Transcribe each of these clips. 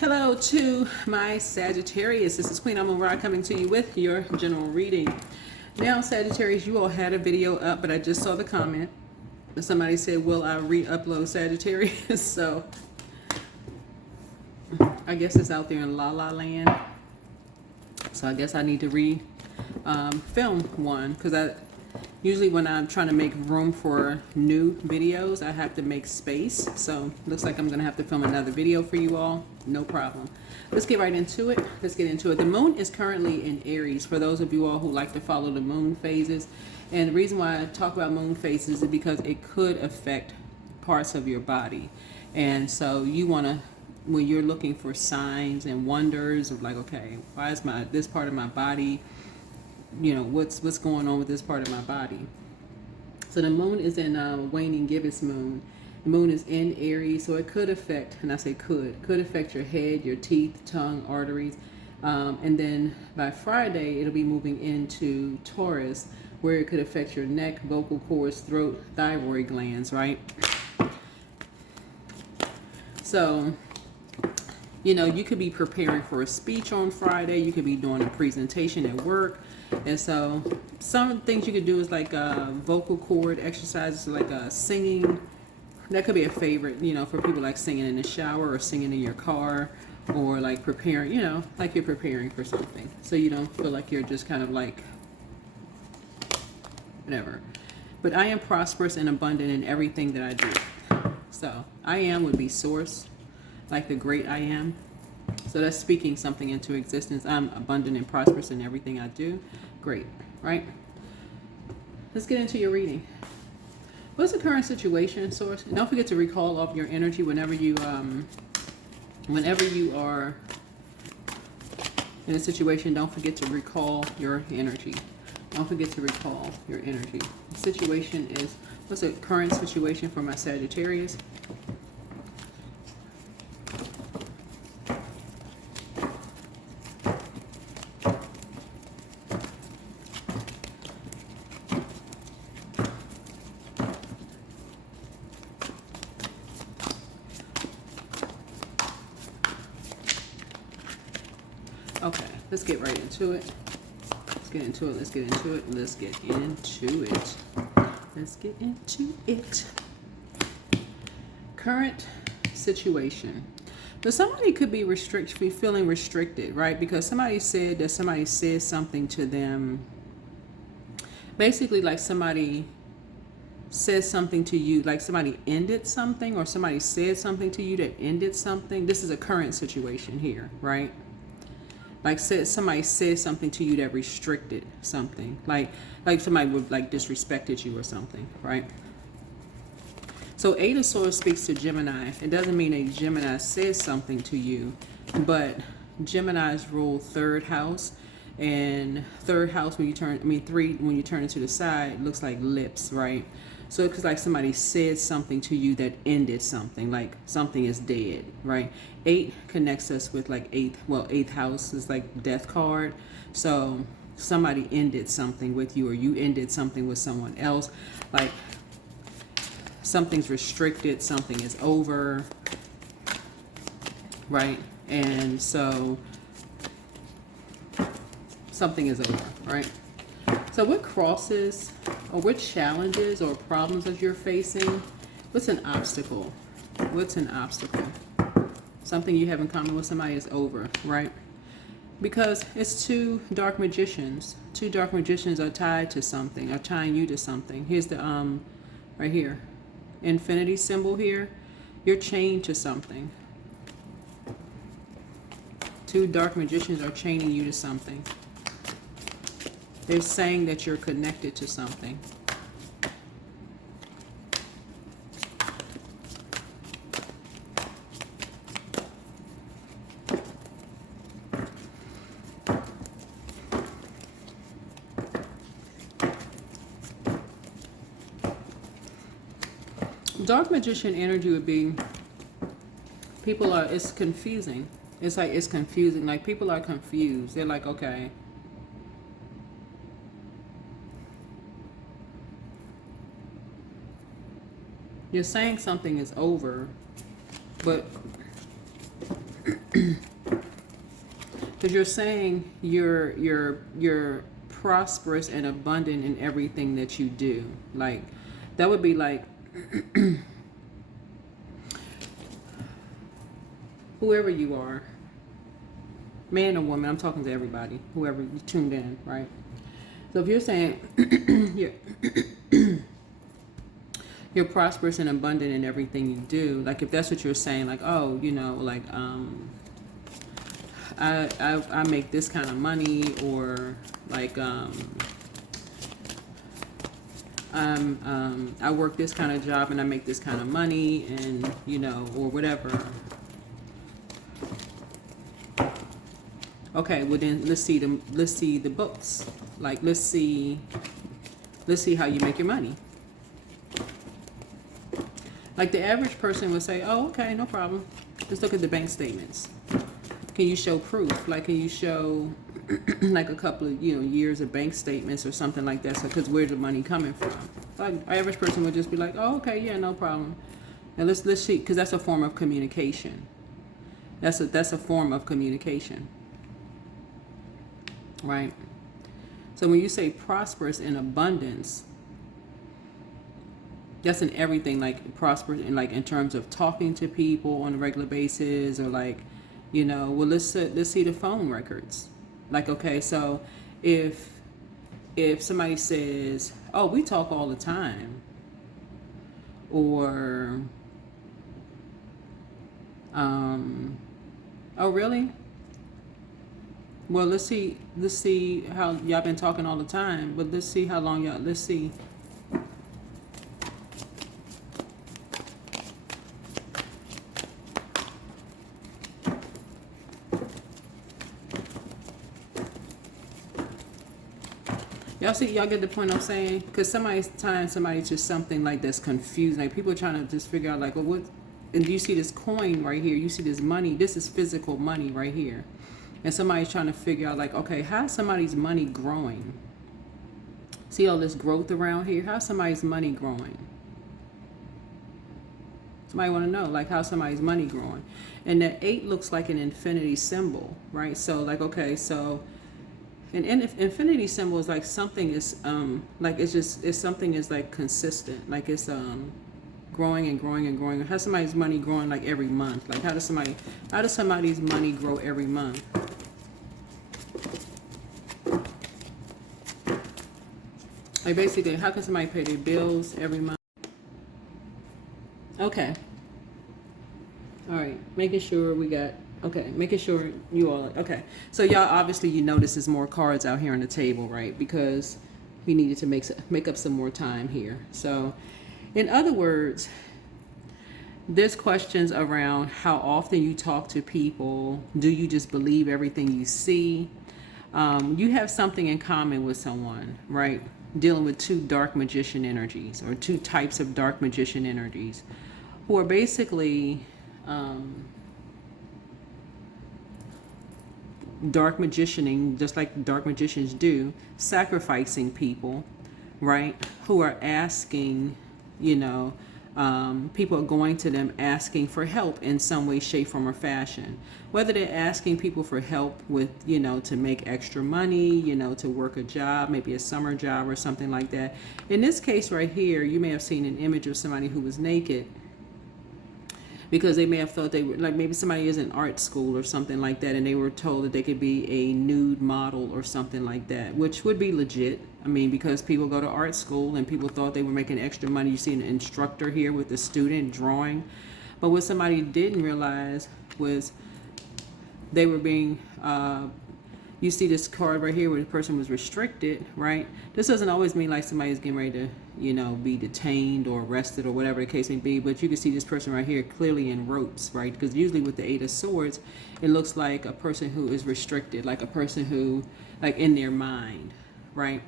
Hello to my Sagittarius. This is Queen Amun Ra coming to you with your general reading. Now, Sagittarius, you all had a video up, but I just saw the comment. Somebody said, will I re-upload Sagittarius? So I guess it's out there in La La Land. So I guess I need to film one, because usually when I'm trying to make room for new videos, I have to make space. So looks like I'm going to have to film another video for you all. No problem. Let's get right into it. Let's get into it. The moon is currently in Aries, for those of you all who like to follow the moon phases. And the reason why I talk about moon phases is because it could affect parts of your body. And so you want to, when you're looking for signs and wonders of like, okay, why is this part of my body, you know, what's going on with this part of my body? So the moon is in waning gibbous moon. The moon is in Aries, so it could affect, and I say could affect your head, your teeth, tongue, arteries. And then by Friday, it'll be moving into Taurus, where it could affect your neck, vocal cords, throat, thyroid glands, right? So, you know, you could be preparing for a speech on Friday. You could be doing a presentation at work. And so some things you could do is like vocal cord exercises, like singing. That could be a favorite, you know, for people like singing in the shower or singing in your car, or like preparing, you know, like you're preparing for something. So you don't feel like you're just kind of like, whatever. But I am prosperous and abundant in everything that I do. So I am would be source, like the great I am. So that's speaking something into existence. I'm abundant and prosperous in everything I do. Great, right? Let's get into your reading. What's the current situation, source? And don't forget to recall off your energy whenever you are in a situation. Don't forget to recall your energy. Don't forget to recall your energy. The situation is, what's the current situation for my Sagittarius? Okay, let's get right into it. Let's get into it. Let's get into it. Let's get into it. Let's get into it. Current situation. So somebody could be feeling restricted, right? Because somebody said that somebody said something to them. Basically, like somebody says something to you, like somebody ended something, or somebody said something to you that ended something. This is a current situation here, right? Like somebody said something to you that restricted something, like somebody would like disrespected you or something, right? So Eight of Swords speaks to Gemini. It doesn't mean a Gemini says something to you, but Geminis rule third house, and third house when you turn, three when you turn it to the side looks like lips, right? So it's like somebody said something to you that ended something, like something is dead, right? 8 connects us with like eighth house is like death card. So somebody ended something with you, or you ended something with someone else. Like something's restricted, something is over, right? And so something is over, right? So what crosses or what challenges or problems that you're facing? What's an obstacle? What's an obstacle? Something you have in common with somebody is over, right? Because it's two dark magicians. Two dark magicians are tied to something, are tying you to something. Here's the right here, infinity symbol here. You're chained to something. Two dark magicians are chaining you to something. They're saying that you're connected to something. Dark magician energy would be it's confusing. It's like it's confusing. Like people are confused. They're like, okay, you're saying something is over, but Because you're saying you're prosperous and abundant in everything that you do. Like, that would be like whoever you are, man or woman, I'm talking to everybody, whoever you tuned in, right? So if you're saying you're prosperous and abundant in everything you do, like if that's what you're saying, like, oh, you know, like I make this kind of money, or like I work this kind of job and I make this kind of money, and you know, or whatever. Okay, well then let's see the books. Like let's see how you make your money. Like the average person would say, oh, okay, no problem. Let's look at the bank statements. Can you show proof? Like, can you show like a couple of, you know, years of bank statements or something like that? So, because where's the money coming from? Like, an average person would just be like, oh, okay, yeah, no problem. And let's see, because that's a form of communication. That's a form of communication, right? So when you say prosperous in abundance, that's in everything, like prosperous in like in terms of talking to people on a regular basis, or like, you know, well let's see the phone records. Like, okay, so if somebody says, oh, we talk all the time, or oh really? Well, let's see how y'all been talking all the time, but let's see how long let's see. Y'all get the point I'm saying? Because somebody's tying somebody to something like that's confusing. Like people are trying to just figure out like, well, what, and you see this coin right here, you see this money, this is physical money right here. And somebody's trying to figure out like, okay, how's somebody's money growing? See all this growth around here? How's somebody's money growing? Somebody want to know, like, how's somebody's money growing? And the 8 looks like an infinity symbol, right? So like, okay, so an infinity symbol is like something is like it's something is like consistent, like it's growing and growing and growing. How's somebody's money growing like every month? Like how does somebody's money grow every month? Like basically, how can somebody pay their bills every month? Okay. All right. Making sure we got, okay. Making sure you all, okay. So y'all, obviously you notice there's more cards out here on the table, right? Because we needed to make up some more time here. So in other words, there's questions around how often you talk to people. Do you just believe everything you see? You have something in common with someone, right? Dealing with 2 dark magician energies, or 2 types of dark magician energies, who are basically dark magicianing, just like dark magicians do, sacrificing people, right? Who are asking, you know, people are going to them asking for help in some way, shape, form, or fashion. Whether they're asking people for help with, you know, to make extra money, you know, to work a job, maybe a summer job or something like that. In this case right here, you may have seen an image of somebody who was naked, because they may have thought they were, like maybe somebody is in art school or something like that, and they were told that they could be a nude model or something like that, which would be legit. I mean, because people go to art school and people thought they were making extra money. You see an instructor here with the student drawing. But what somebody didn't realize was they were being, you see this card right here where the person was restricted, right? This doesn't always mean like somebody's getting ready to, you know, be detained or arrested or whatever the case may be, but you can see this person right here clearly in ropes, right? Because usually with the 8 of Swords, it looks like a person who is restricted, like a person who, like in their mind, right?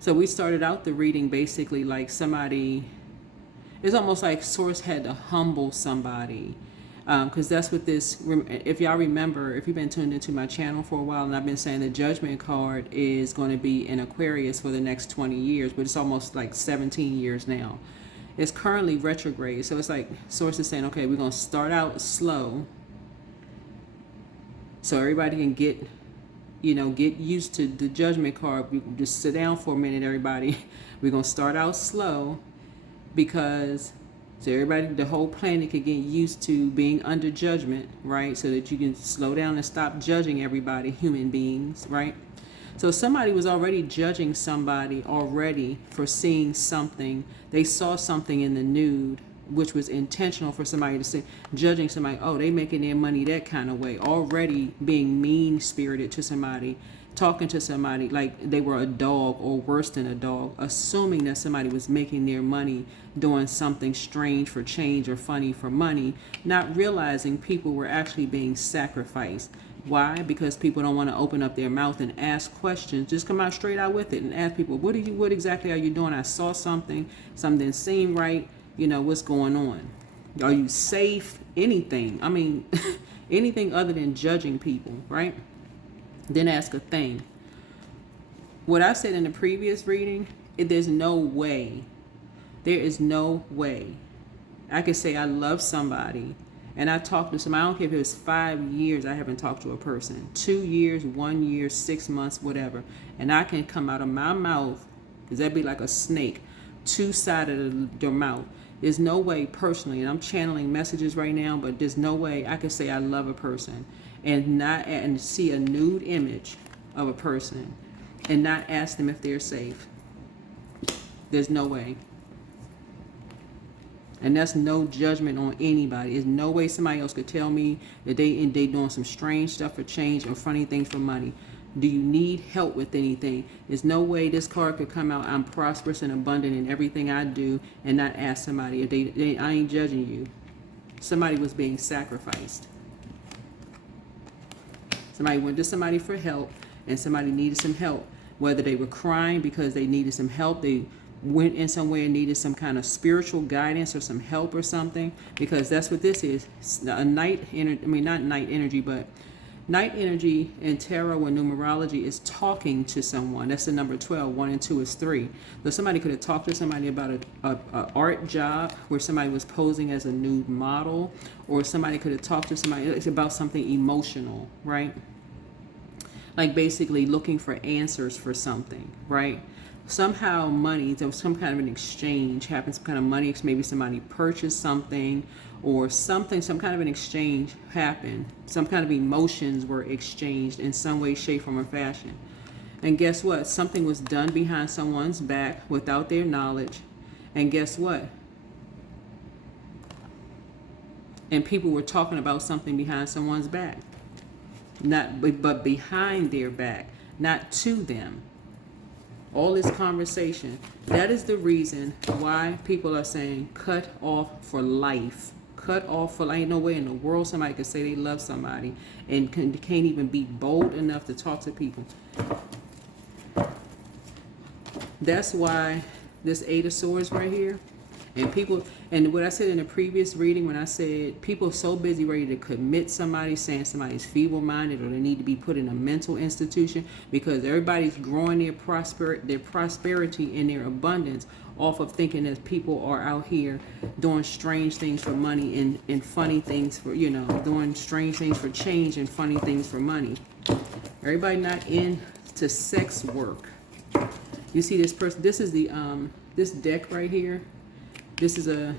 So we started out the reading basically like somebody, it's almost like Source had to humble somebody. Because that's what this, if y'all remember, if you've been tuned into my channel for a while, and I've been saying the Judgment card is going to be in Aquarius for the next 20 years, but it's almost like 17 years now. It's currently retrograde. So it's like Source is saying, okay, we're going to start out slow, so everybody can get, get used to the judgment card. We just sit down for a minute, everybody. We're going to start out slow because so everybody, the whole planet could get used to being under judgment, right? So that you can slow down and stop judging everybody, human beings, right? So somebody was already judging somebody already for seeing something. They saw something in the nude, which was intentional for somebody to say, judging somebody, oh, they making their money that kind of way. Already being mean-spirited to somebody, talking to somebody like they were a dog or worse than a dog, assuming that somebody was making their money doing something strange for change or funny for money, not realizing people were actually being sacrificed. Why? Because people don't want to open up their mouth and ask questions. Just come out straight out with it and ask people, what exactly are you doing? I saw something didn't seem right. What's going on? Are you safe? Anything. I mean, anything other than judging people, right? Then ask a thing. What I said in the previous reading, there's no way. There is no way I could say I love somebody and I talked to somebody. I don't care if it was 5 years I haven't talked to a person, 2 years, 1 year, 6 months, whatever. And I can come out of my mouth, because that'd be like a snake, two-sided of your mouth. There's no way personally, and I'm channeling messages right now, but there's no way I could say I love a person and see a nude image of a person and not ask them if they're safe. There's no way. And that's no judgment on anybody. There's no way somebody else could tell me that they doing some strange stuff for change or funny things for money. Do you need help with anything? There's no way this card could come out, I'm prosperous and abundant in everything I do, and not ask somebody if I ain't judging you. Somebody was being sacrificed. Somebody went to somebody for help, and somebody needed some help. Whether they were crying because they needed some help, they went in somewhere and needed some kind of spiritual guidance or some help or something, because that's what this is. A night energy, not night energy, but night energy in tarot and numerology is talking to someone. That's the number 12. 1 and 2 is 3. So somebody could have talked to somebody about a art job where somebody was posing as a nude model, or somebody could have talked to somebody about something emotional, right? Like basically looking for answers for something, right? Somehow money, there was some kind of an exchange happened, some kind of money, maybe somebody purchased something or something, some kind of an exchange happened. Some kind of emotions were exchanged in some way, shape, form, or fashion. And guess what? Something was done behind someone's back without their knowledge. And guess what? And people were talking about something behind someone's back. But behind their back, not to them. All this conversation. That is the reason why people are saying cut off for life. Cut off for life. Ain't no way in the world somebody could say they love somebody and can't even be bold enough to talk to people. That's why this 8 of Swords right here. And people, and what I said in the previous reading when I said people are so busy ready to commit somebody, saying somebody's feeble-minded or they need to be put in a mental institution, because everybody's growing their prosperity and their abundance off of thinking that people are out here doing strange things for money and funny things for, doing strange things for change and funny things for money. Everybody not into sex work. You see this person, this is the, this deck right here. This is y'all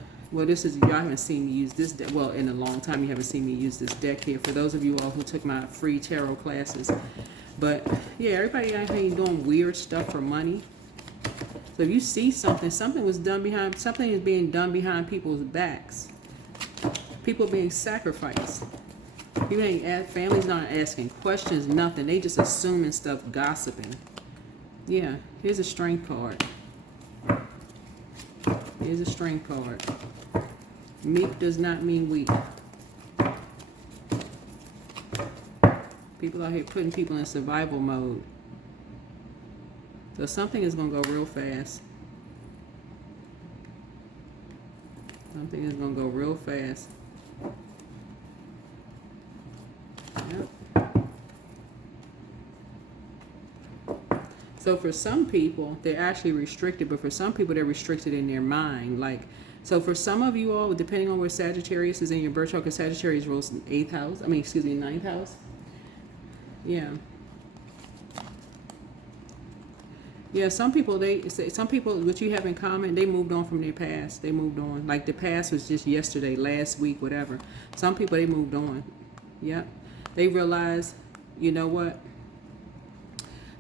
haven't seen me use this deck. Well, in a long time, you haven't seen me use this deck here. For those of you all who took my free tarot classes. But yeah, everybody out here doing weird stuff for money. So if you see something is being done behind people's backs. People being sacrificed. Families not asking questions, nothing. They just assuming stuff, gossiping. Yeah, here's a strength card. Here's a strength card. Meek does not mean weak. People out here putting people in survival mode. So something is going to go real fast. Something is going to go real fast. Yep. So for some people, they're actually restricted, but for some people, they're restricted in their mind. So for some of you all, depending on where Sagittarius is in your birth chart, because Sagittarius rules 9th house. Yeah. Yeah, some people, some people, what you have in common, they moved on from their past. They moved on. Like the past was just yesterday, last week, whatever. Some people, they moved on. Yep. They realize, you know what?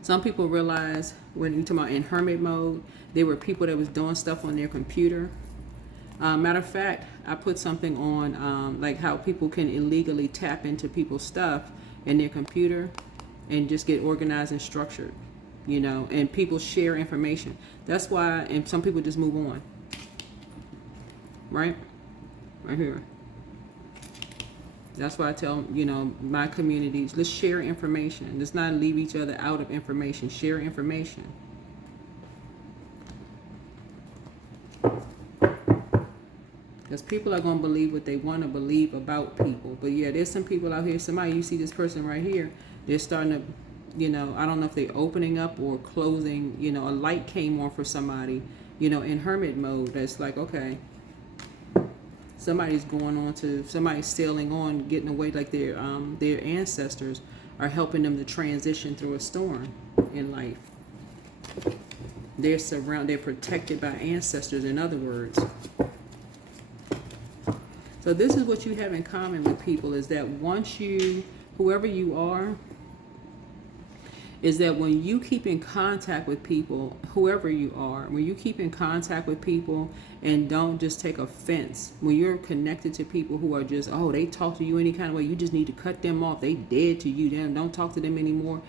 Some people realize when you're talking about in hermit mode, there were people that was doing stuff on their computer. Matter of fact, I put something on like how people can illegally tap into people's stuff in their computer and just get organized and structured. You know, and people share information. That's why, and some people just move on. Right here. That's why I tell, you know, my communities, let's share information. Let's not leave each other out of information. Share information. Because people are going to believe what they want to believe about people. But yeah, there's some people out here, somebody, you see this person right here, they're starting to, you know, I don't know if they're opening up or closing, you know, a light came on for somebody, you know, in hermit mode. That's like, okay, somebody's going on to, somebody's sailing on, getting away, like their ancestors are helping them to transition through a storm in life. They're protected by ancestors, in other words. So this is what you have in common with people, is that once you, whoever you are, is that when you keep in contact with people, whoever you are, when you keep in contact with people and don't just take offense, when you're connected to people who are just, oh, they talk to you any kind of way, you just need to cut them off. They dead to you. Then don't talk to them anymore.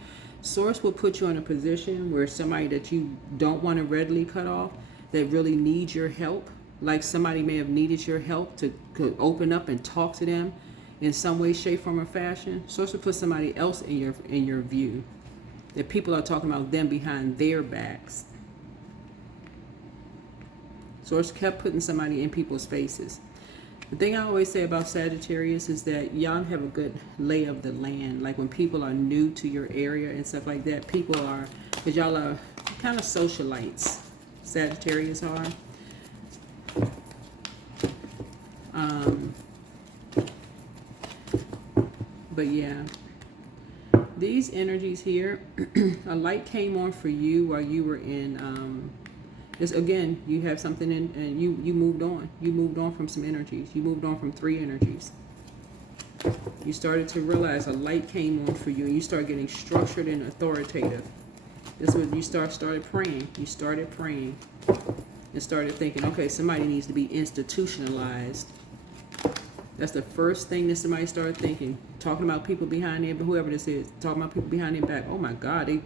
Source will put you in a position where somebody that you don't want to readily cut off, that really needs your help, like somebody may have needed your help to open up and talk to them in some way, shape, form, or fashion. Source will put somebody else in your view. That people are talking about them behind their backs. Source kept putting somebody in people's faces. The thing I always say about Sagittarius is that y'all have a good lay of the land. Like when people are new to your area and stuff like that, people are, because y'all are kind of socialites. Sagittarius are. But yeah. These energies here, a light came on for you while you were in, this again, you have something in, and you moved on. You moved on from some energies. You moved on from 3 energies. You started to realize a light came on for you, and you start getting structured and authoritative. This is when you started praying. You started praying and started thinking, okay, somebody needs to be institutionalized. That's the first thing that somebody started thinking. Talking about people behind their, whoever this is, talking about people behind their back. Oh my God, they,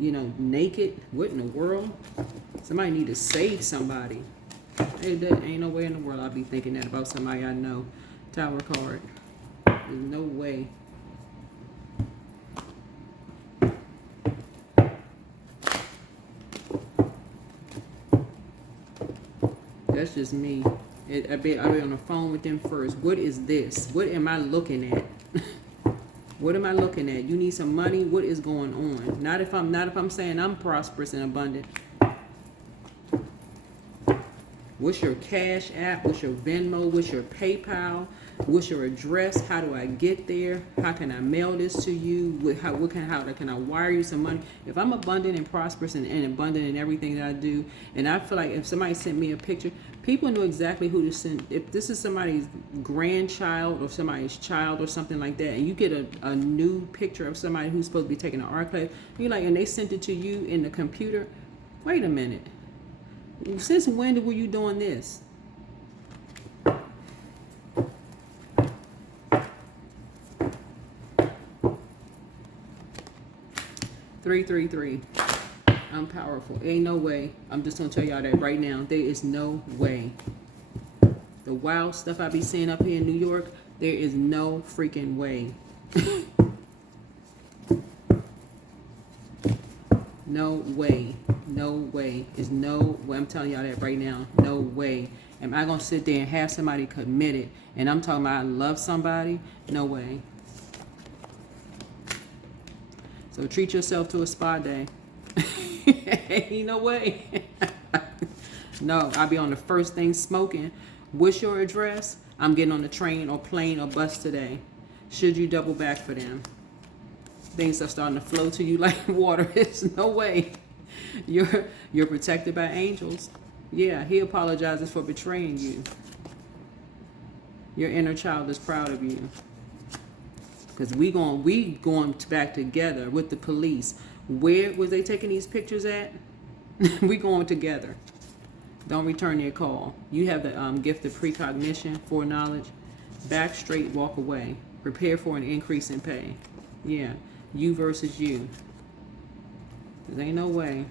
you know, naked. What in the world? Somebody need to save somebody. Hey, there ain't no way in the world I'll be thinking that about somebody I know. Tower card. There's no way. That's just me. I'll be on the phone with them first. What is this? What am I looking at? What am I looking at? You need some money? What is going on? Not if I'm saying I'm prosperous and abundant. What's your Cash App? What's your Venmo? What's your PayPal? What's your address? How do I get there? How can I mail this to you? How can I wire you some money? If I'm abundant and prosperous and abundant in everything that I do, and I feel like if somebody sent me a picture, people know exactly who to send. If this is somebody's grandchild or somebody's child or something like that, and you get a new picture of somebody who's supposed to be taking an art class, you're like, and they sent it to you in the computer. Wait a minute. Since when were you doing this? Three. I'm powerful. Ain't no way. I'm just gonna tell y'all that right now. There is no way. The wild stuff I be seeing up here in New York, there is no freaking way. No way. No way. Is no way. I'm telling y'all that right now. No way. Am I gonna sit there and have somebody committed and I'm talking about I love somebody? No way. So treat yourself to a spa day. Ain't no way. No, I'll be on the first thing smoking. What's your address? I'm getting on the train or plane or bus today. Should you double back for them? Things are starting to flow to you like water. It's no way. You're protected by angels. Yeah, he apologizes for betraying you. Your inner child is proud of you. Because we going back together with the police. Where was they taking these pictures at? We going together. Don't return their call. You have the gift of precognition, foreknowledge. Back straight, walk away. Prepare for an increase in pay. Yeah, you versus you. There ain't no way.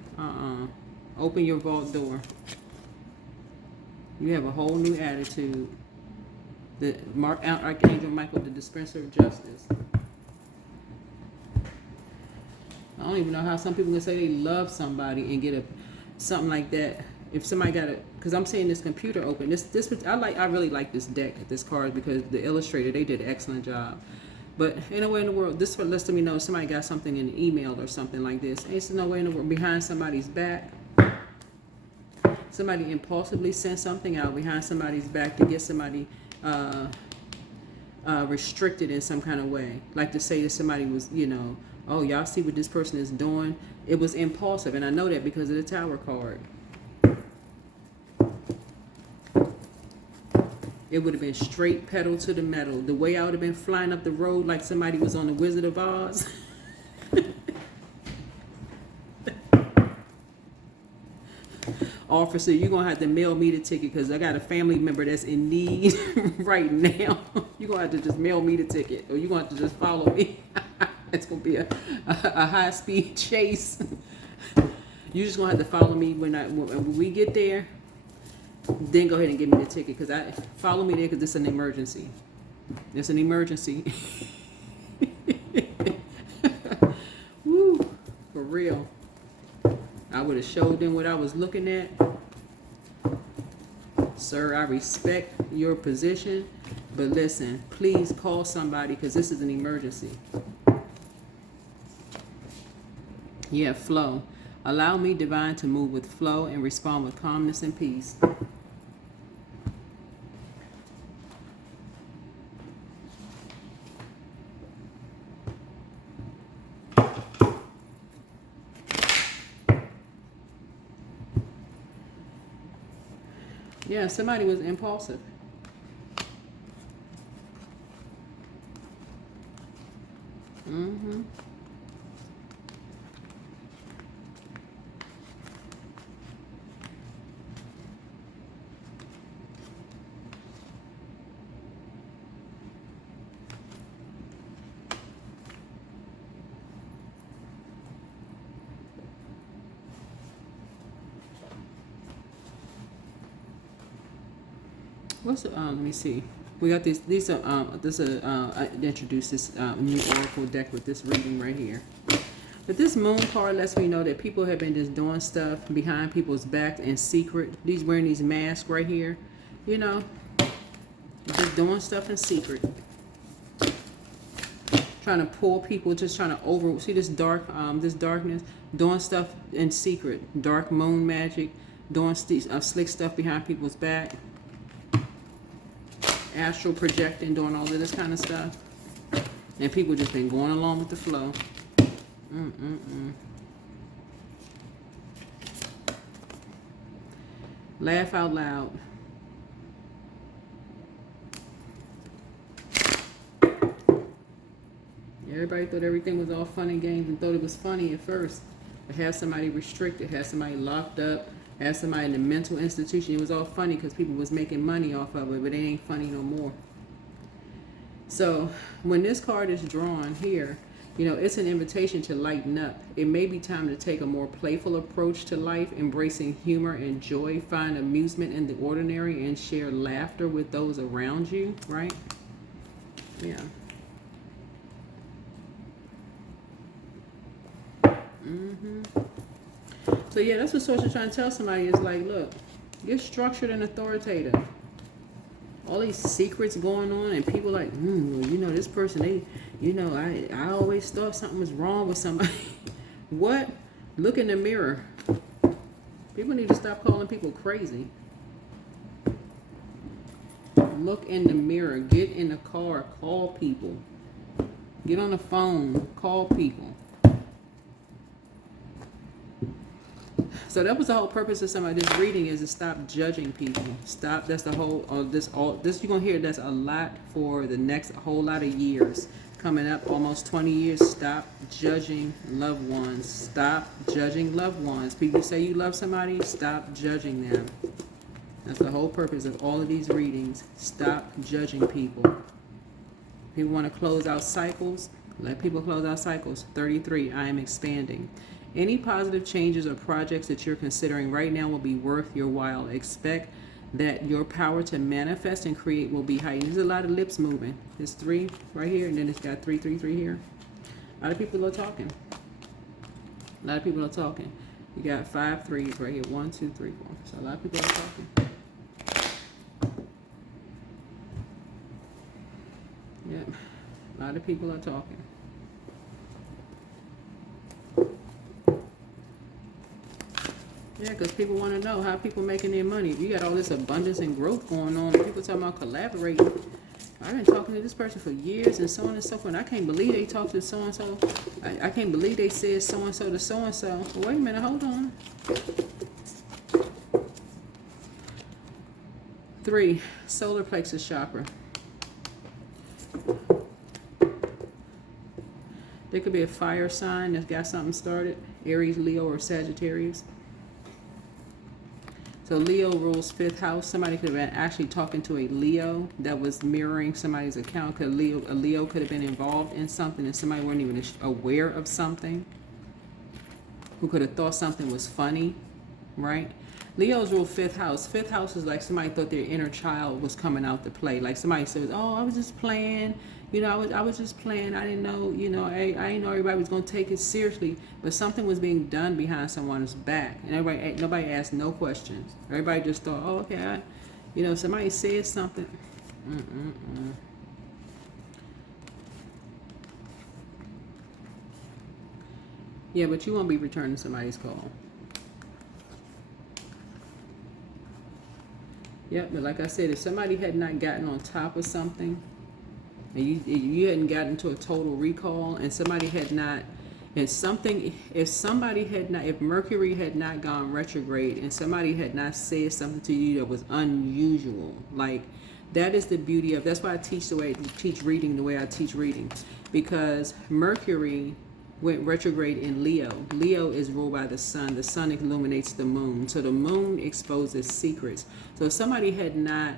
Open your vault door. You have a whole new attitude. The Archangel Michael, the dispenser of justice. I don't even know how some people can say they love somebody and get something like that. If somebody got because I'm seeing this computer open. I really like this deck, this card, because the illustrator, they did an excellent job. But ain't no way in the world, this lets me know somebody got something in an email or something like this. Ain't no way in the world behind somebody's back. Somebody impulsively sent something out behind somebody's back to get somebody restricted in some kind of way. Like to say that somebody was, oh, y'all see what this person is doing? It was impulsive, and I know that because of the Tower card. It would have been straight pedal to the metal. The way I would have been flying up the road like somebody was on the Wizard of Oz. Officer, you're going to have to mail me the ticket because I got a family member that's in need right now. You're going to have to just mail me the ticket, or you're going to have to just follow me. It's going to be a high-speed chase. You're just going to have to follow me when we get there. Then go ahead and give me the ticket, because follow me there, because it's an emergency. It's an emergency. Woo, for real. I would have showed them what I was looking at. Sir, I respect your position, but listen, please call somebody, because this is an emergency. Yeah, flow. Allow me, divine, to move with flow and respond with calmness and peace. Yeah, somebody was impulsive. Let me see. We got I introduced this new oracle deck with this reading right here. But this moon card lets me know that people have been just doing stuff behind people's backs in secret. These wearing these masks right here, just doing stuff in secret. Trying to pull people, just trying to see this darkness, doing stuff in secret. Dark moon magic, doing slick stuff behind people's back. Astral projecting, doing all of this kind of stuff. And people just been going along with the flow. Laugh out loud. Everybody thought everything was all fun and games and thought it was funny at first. But have somebody restricted, have somebody locked up, have somebody in a mental institution. It was all funny because people was making money off of it, but it ain't funny no more. So when this card is drawn here, it's an invitation to lighten up. It may be time to take a more playful approach to life, embracing humor and joy, find amusement in the ordinary, and share laughter with those around you, right? Yeah. So yeah, that's what Source is trying to tell somebody is like, look, get structured and authoritative. All these secrets going on and people like, this person, I always thought something was wrong with somebody. What? Look in the mirror. People need to stop calling people crazy. Look in the mirror. Get in the car. Call people. Get on the phone. Call people. So that was the whole purpose of some of this reading, is to stop judging people. Stop. That's the whole. This you're gonna hear. That's a lot for the next whole lot of years coming up. Almost 20 years. Stop judging loved ones. Stop judging loved ones. People say you love somebody. Stop judging them. That's the whole purpose of all of these readings. Stop judging people. People want to close out cycles. Let people close out cycles. 33. I am expanding. Any positive changes or projects that you're considering right now will be worth your while. Expect that your power to manifest and create will be heightened. There's a lot of lips moving. There's 3 right here, and then it's got 3, 3, 3 here. A lot of people are talking. A lot of people are talking. You got 5 3s right here. 1, 2, 3, 4. So a lot of people are talking. Yep. A lot of people are talking. Yeah, because people want to know how people making their money. If you got all this abundance and growth going on, and people talking about collaborating. I've been talking to this person for years and so on and so forth. And I can't believe they talked to so and so. I can't believe they said so and so to so and so. Well, wait a minute, hold on. 3, solar plexus chakra. There could be a fire sign that's got something started. Aries, Leo, or Sagittarius. So Leo rules 5th house. Somebody could have been actually talking to a Leo that was mirroring somebody's account. Because a Leo could have been involved in something and somebody weren't even aware of something. Who could have thought something was funny, right? Leos rule 5th house. 5th house is like somebody thought their inner child was coming out to play. Like somebody says, "Oh, I was just playing. You know, I was just playing. I didn't know. You know, I didn't know everybody was gonna take it seriously. But something was being done behind someone's back, and nobody asked no questions. Everybody just thought, oh, okay, somebody said something. Yeah, but you won't be returning somebody's call. Yeah, but like I said, if somebody had not gotten on top of something, and you hadn't gotten to a total recall, and somebody had not, if Mercury had not gone retrograde, and somebody had not said something to you that was unusual, like that is the beauty of. That's why I teach reading the way I teach reading, because Mercury went retrograde in Leo. Leo is ruled by the sun. The sun illuminates the moon. So the moon exposes secrets. So if somebody had not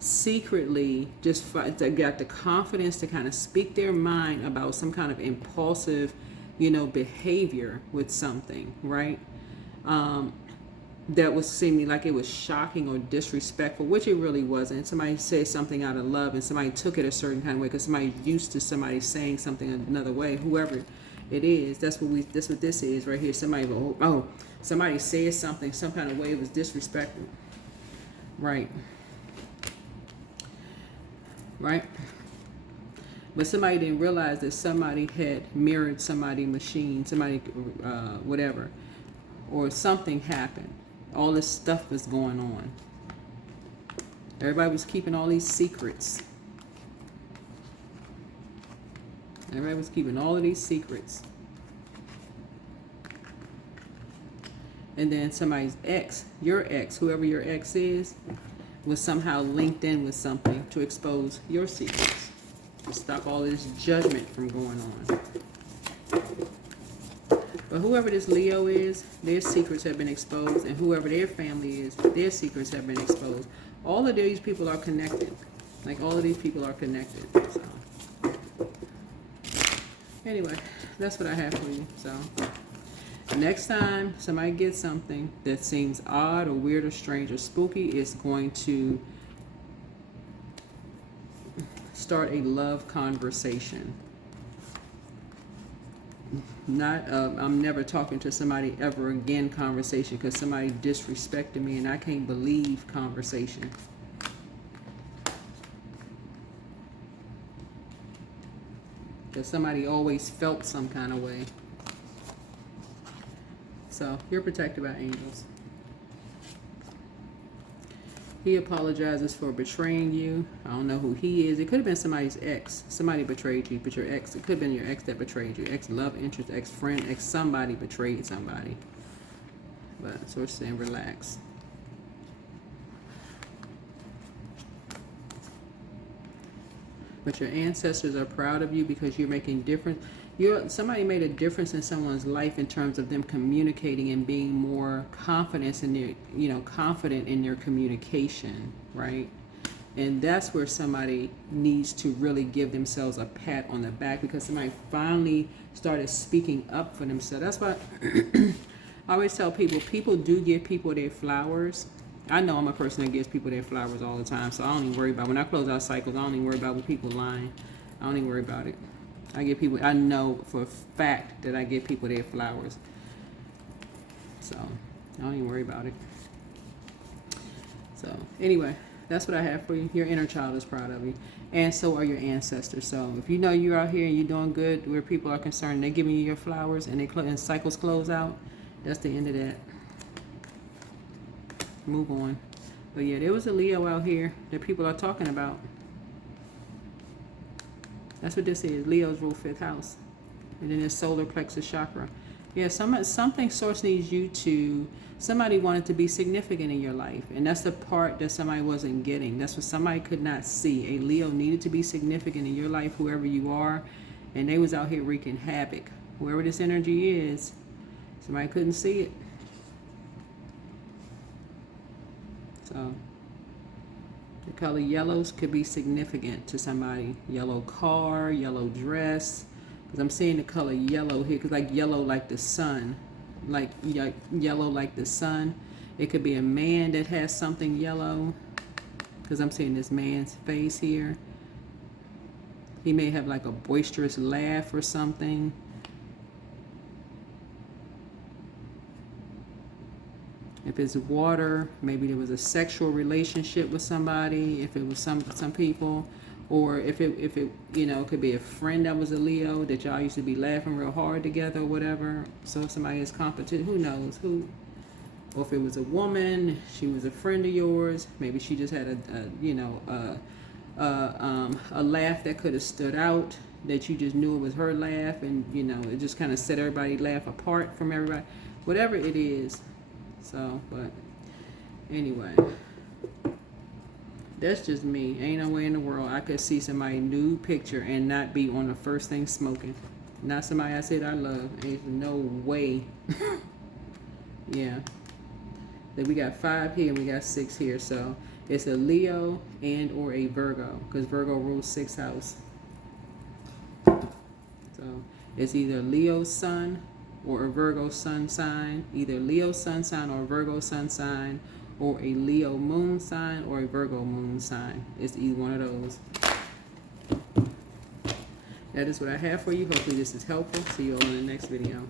secretly just got the confidence to kind of speak their mind about some kind of impulsive, behavior with something, right? That was seeming like it was shocking or disrespectful, which it really wasn't. Somebody said something out of love and somebody took it a certain kind of way because somebody's used to somebody saying something another way, whoever it is. That's what this is right here. Somebody said something some kind of way, it was disrespectful, right? But somebody didn't realize that somebody had mirrored somebody's machine, whatever, or something happened. All this stuff was going on. Everybody was keeping all these secrets. Everybody was keeping all of these secrets. And then somebody's ex, your ex, whoever your ex is, was somehow linked in with something to expose your secrets, to stop all this judgment from going on. But whoever this Leo is, their secrets have been exposed, and whoever their family is, their secrets have been exposed. All of these people are connected. Like all of these people are connected. So anyway, that's what I have for you. So next time somebody gets something that seems odd or weird or strange or spooky, it's going to start a love conversation. Not I'm never talking to somebody ever again conversation because somebody disrespected me and I can't believe conversation. Because somebody always felt some kind of way. So you're protected by angels. He apologizes for betraying you. I don't know who he is. It could have been somebody's ex. Somebody betrayed you, but your ex, it could have been your ex that betrayed you. Ex love interest, ex friend, ex somebody betrayed somebody. But so we're saying relax. But your ancestors are proud of you because you're making difference. Somebody made a difference in someone's life in terms of them communicating and being more confident in their, confident in their communication, right? And that's where somebody needs to really give themselves a pat on the back, because somebody finally started speaking up for themselves. That's why I always tell people do give people their flowers. I know I'm a person that gives people their flowers all the time, so I don't even worry about, when I close out cycles, I don't even worry about what people lying. I don't even worry about it. I know for a fact that I give people their flowers. So I don't even worry about it. So anyway, that's what I have for you. Your inner child is proud of you. And so are your ancestors. So if you know you're out here and you're doing good where people are concerned, they're giving you your flowers and cycles close out, that's the end of that. Move on. But yeah, there was a Leo out here that people are talking about. That's what this is. Leo's rule 5th house. And then there's solar plexus chakra. Yeah, something source needs you to, somebody wanted to be significant in your life. And that's the part that somebody wasn't getting. That's what somebody could not see. A Leo needed to be significant in your life, whoever you are. And they was out here wreaking havoc. Whoever this energy is, somebody couldn't see it. So the color yellows could be significant to somebody. Yellow car, yellow dress. Because I'm seeing the color yellow here. Because like yellow like the sun. Like yellow like the sun. It could be a man that has something yellow. Because I'm seeing this man's face here. He may have like a boisterous laugh or something. If it's water, maybe there was a sexual relationship with somebody. If it was some people, or if it it could be a friend that was a Leo that y'all used to be laughing real hard together or whatever. So if somebody is competent, who knows who? Or if it was a woman, she was a friend of yours. Maybe she just had a laugh that could have stood out, that you just knew it was her laugh, and it just kind of set everybody laugh apart from everybody. Whatever it is. So, but anyway, that's just me. Ain't no way in the world I could see somebody nude picture and not be on the first thing smoking. Not somebody I said I love. Ain't no way. Yeah. Then we got 5 here and we got 6 here. So it's a Leo and or a Virgo, because Virgo rules 6th house. So it's either Leo's sun or a Virgo sun sign, either Leo sun sign or Virgo sun sign, or a Leo moon sign or a Virgo moon sign. It's either one of those. That is what I have for you. Hopefully this is helpful. See you all in the next video.